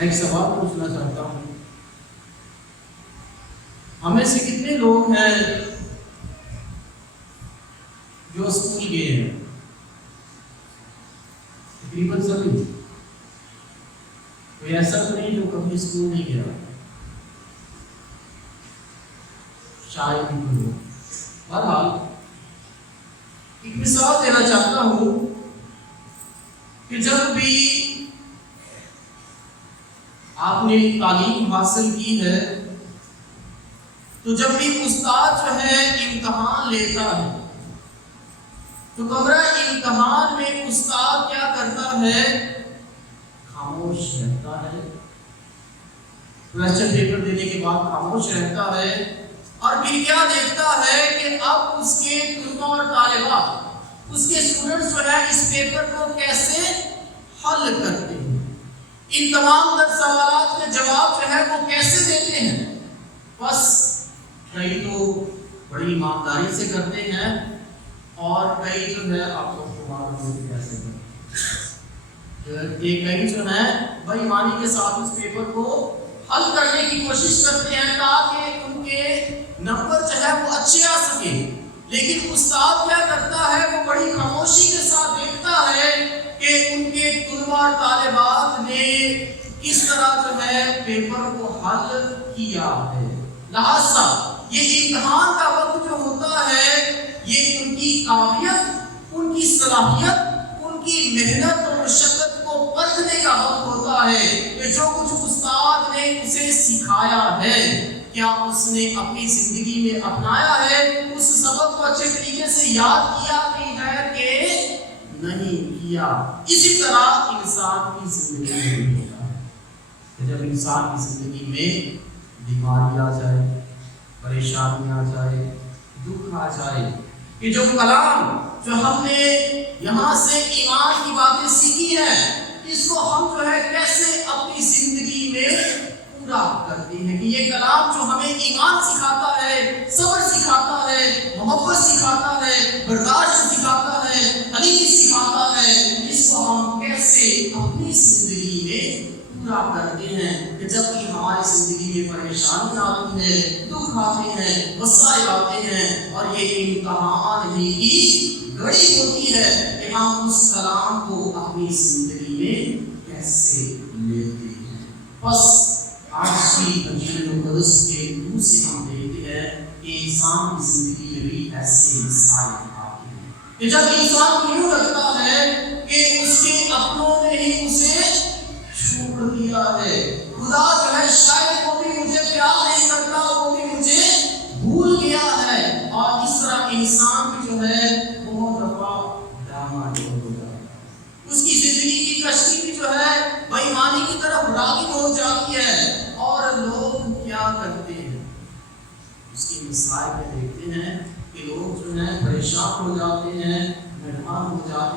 میں ایک سوال پوچھنا چاہتا ہوں، ہمیں سے کتنے لوگ ہیں جو اسکول گئے ہیں؟ تقریباً سبھی۔ کوئی ایسا تو نہیں جو کبھی اسکول نہیں گیا؟ شاید ہی کوئی ہو۔ بہرحال ایک مثال دینا چاہتا ہوں کہ جب بھی آپ نے تعلیم حاصل کی ہے تو جب بھی استاد جو ہے امتحان لیتا ہے تو کمرہ امتحان میں استاد کیا کرتا ہے؟ خاموش رہتا ہے۔ کوسچن پیپر دینے کے بعد خاموش رہتا ہے اور پھر کیا دیکھتا ہے کہ اب اس کے طلباء اور طالبات، اس کے اسٹوڈنٹس جو ہے اس پیپر کو کیسے حل کرتے ہیں، ان تمام تر سوالات کے جواب جو ہے وہ کیسے دیتے ہیں۔ بس کئی تو بڑی ایمانداری سے کرتے ہیں اور کئی جو ہے آپ کو معلوم کیسے کرتے ہیں، کئی جو ہے بے ایمانی کے ساتھ اس پیپر کو حل کرنے کی کوشش کرتے ہیں تاکہ ان کے نمبر جو ہے وہ اچھے آ سکے۔ لیکن استاد کیا کرتا ہے؟ وہ بڑی خاموشی کے ساتھ دیکھتا ہے کہ ان کے طلباء اور طالبات نے کس طرح جو ہے پیپر کو حل کیا ہے۔ لہذا یہ امتحان کا وقت جو ہوتا ہے یہ ان کی قابلیت، ان کی صلاحیت، ان کی محنت اور مشقت کو پرکھنے کا وقت ہوتا ہے کہ جو کچھ استاد نے اسے سکھایا ہے کیا اس نے اپنی زندگی میں اپنایا ہے، اس سبق کو اچھے طریقے سے یاد کیا کہ نہیں کیا۔ اسی طرح انسان کی زندگی میں ہوتا ہے، جب انسان کی زندگی میں بیماری آ جائے، پریشانی آ جائے، دکھ آ جائے، کہ جو کلام جو ہم نے یہاں سے ایمان کی باتیں سیکھی ہے اس کو ہم جو ہے کیسے اپنی زندگی میں پورا کرتے ہیں، کہ یہ کلام جو ہمیں ایمان سکھاتا ہے، صبر سکھاتا ہے، محبت سکھاتا ہے، برداشت سکھاتا ہے، حلیمی سکھاتا ہے، اس کو ہم کیسے اپنی زندگی میں پورا کرتے ہیں کہ جب بھی ہماری زندگی میں پریشانی آتی ہے، دکھ آتے ہیں، مسائل آتے ہیں اور یہ امتحان ہی کی گھڑی ہوتی ہے کہ ہم اس کلام کو اپنی زندگی میں کیسے لیتے ہیں۔ بس آج کی انجیل مقدس کے منہ سے ہم دیکھتے ہیں کہ انسان کی زندگی میں بھی ایسے مسائل آتے ہیں کہ جب انسان کو یوں لگتا ہے کہ اس کے اپنوں نے ہی اسے چھوڑ دیا ہے، خدا جو ہے شاید وہ بھی مجھے پیار نہیں کرتا، وہ بھی مجھے بھول گیا ہے، اور اس طرح انسان بھی جو ہے بہت دفعہ ڈراما ہو جاتا ہے، اس کی زندگی کی کشتی بھی جو ہے بے ایمانی کی طرف راغب ہو جاتی ہے، اور لوگ کیا کرتے ہیں؟ اس کی مثال میں دیکھتے ہیں کہ لوگ جو ہے پریشان ہو جاتے ہیں، مہمان ہو جاتے ہیں۔